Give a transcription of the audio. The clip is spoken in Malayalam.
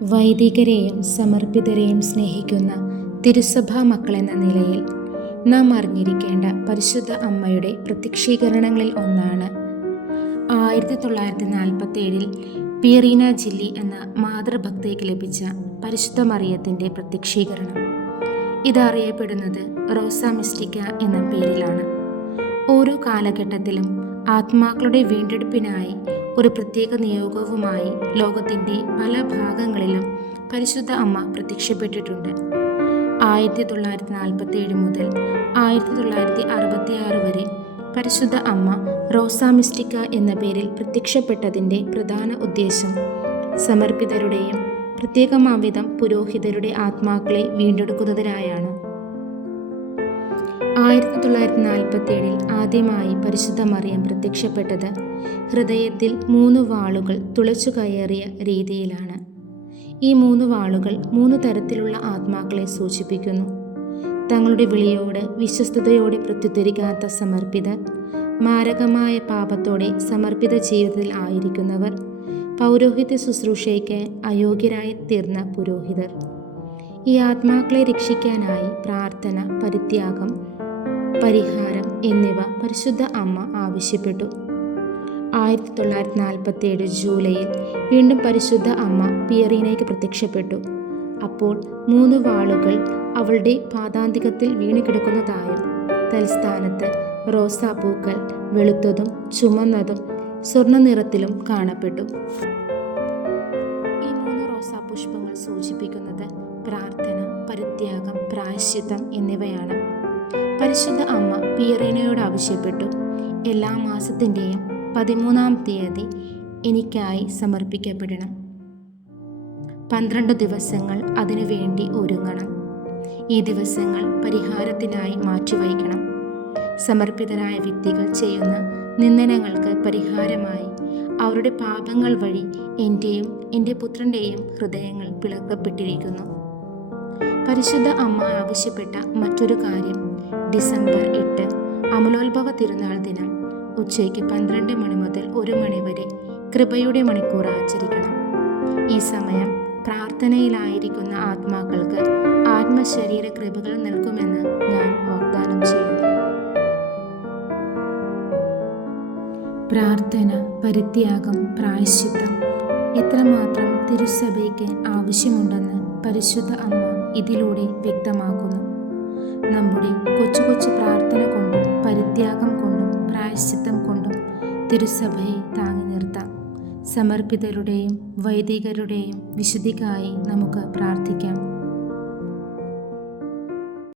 വൈദികരെയും സമർപ്പിതരെയും സ്നേഹിക്കുന്ന തിരുസഭാ മക്കളെന്ന നിലയിൽ നാം അറിഞ്ഞിരിക്കേണ്ട പരിശുദ്ധ അമ്മയുടെ പ്രത്യക്ഷീകരണങ്ങളിൽ ഒന്നാണ് 1947 പീറീന ജില്ലി എന്ന മാതൃഭക്തയ്ക്ക് ലഭിച്ച പരിശുദ്ധ മറിയത്തിൻ്റെ പ്രത്യക്ഷീകരണം. ഇതറിയപ്പെടുന്നത് റോസാ മിസ്റ്റിക്ക എന്ന പേരിലാണ്. ഓരോ കാലഘട്ടത്തിലും ആത്മാക്കളുടെ വീണ്ടെടുപ്പിനായി ഒരു പ്രത്യേക നിയോഗവുമായി ലോകത്തിൻ്റെ പല ഭാഗങ്ങളിലും പരിശുദ്ധ അമ്മ പ്രത്യക്ഷപ്പെട്ടിട്ടുണ്ട്. 1947 മുതൽ 1966 വരെ പരിശുദ്ധ അമ്മ റോസാ മിസ്റ്റിക്ക എന്ന പേരിൽ പ്രത്യക്ഷപ്പെട്ടതിൻ്റെ പ്രധാന ഉദ്ദേശം സമർപ്പിതരുടെയും പ്രത്യേകമാംവിധം പുരോഹിതരുടെ ആത്മാക്കളെ വീണ്ടെടുക്കുന്നതിനായാണ്. 1947 ആദ്യമായി പരിശുദ്ധ മറിയം പ്രത്യക്ഷപ്പെട്ടത് ഹൃദയത്തിൽ 3 വാളുകൾ തുളച്ചു കയറിയ രീതിയിലാണ്. ഈ 3 വാളുകൾ 3 തരത്തിലുള്ള ആത്മാക്കളെ സൂചിപ്പിക്കുന്നു. തങ്ങളുടെ വിളിയോട് വിശ്വസ്തയോടെ പ്രത്യുത്തരിക്കാത്ത സമർപ്പിതർ, മാരകമായ പാപത്തോടെ സമർപ്പിത ജീവിതത്തിൽ ആയിരിക്കുന്നവർ, പൗരോഹിത്യ ശുശ്രൂഷയ്ക്ക് അയോഗ്യരായി തീർന്ന പുരോഹിതർ. ഈ ആത്മാക്കളെ രക്ഷിക്കാനായി പ്രാർത്ഥന, പരിത്യാഗം, പരിഹാരം എന്നിവ പരിശുദ്ധ അമ്മ ആവശ്യപ്പെട്ടു. 1947 ജൂലൈയിൽ വീണ്ടും പരിശുദ്ധ അമ്മ പിയറീനയ്ക്ക് പ്രത്യക്ഷപ്പെട്ടു. അപ്പോൾ 3 വാളുകൾ അവളുടെ പാദാന്തികത്തിൽ വീണുകിടക്കുന്നതായും തൽസ്ഥാനത്ത് റോസാപ്പൂക്കൾ വെളുത്തതും ചുമന്നതും സ്വർണ്ണ നിറത്തിലും കാണപ്പെട്ടു. ഈ 3 റോസാപുഷ്പങ്ങൾ സൂചിപ്പിക്കുന്നത് പ്രാർത്ഥന, പരിത്യാഗം, പ്രായശ്ചിത്തം എന്നിവയാണ്. പരിശുദ്ധ അമ്മ പിയറീനയോട് ആവശ്യപ്പെട്ടു, എല്ലാ മാസത്തിൻ്റെയും 13-ാം തീയതി എനിക്കായി സമർപ്പിക്കപ്പെടണം. 12 ദിവസങ്ങൾ അതിനുവേണ്ടി ഒരുങ്ങണം. ഈ ദിവസങ്ങൾ പരിഹാരത്തിനായി മാറ്റിവയ്ക്കണം. സമർപ്പിതരായ വ്യക്തികൾ ചെയ്യുന്ന നിന്ദനങ്ങൾക്ക് പരിഹാരമായി അവരുടെ പാപങ്ങൾ വഴി എൻ്റെയും എൻ്റെ പുത്രൻ്റെയും ഹൃദയങ്ങൾ പിളർക്കപ്പെട്ടിരിക്കുന്നു. പരിശുദ്ധ അമ്മ ആവശ്യപ്പെട്ട മറ്റൊരു കാര്യം ഡിസംബർ 8 അമലോത്ഭവ തിരുനാൾ ദിനം ഉച്ചയ്ക്ക് 12 മണി മുതൽ 1 മണി വരെ കൃപയുടെ മണിക്കൂർ ആചരിക്കണം. ഈ സമയം പ്രാർത്ഥനയിലായിരിക്കുന്ന ആത്മാക്കൾക്ക് ആത്മശരീര കൃപകൾ നൽകുമെന്ന് ഞാൻ വാഗ്ദാനം ചെയ്യുന്നു. പ്രാർത്ഥന, പരിത്യാഗം, പ്രായശ്ചിത്തം എത്രമാത്രം തിരുസഭയ്ക്ക് ആവശ്യമുണ്ടെന്ന് പരിശുദ്ധ അമ്മ ഇതിലൂടെ വ്യക്തമാക്കുന്നു. നമ്മുടെ കൊച്ചു കൊച്ചു പ്രാർത്ഥന കൊണ്ടും പരിത്യാഗം കൊണ്ടും പ്രായശ്ചിത്തം കൊണ്ടും തിരുസഭയെ താങ്ങി നിർത്താം. സമർപ്പിതരുടെയും വൈദികരുടെയും വിശുദ്ധിക്കായി നമുക്ക് പ്രാർത്ഥിക്കാം.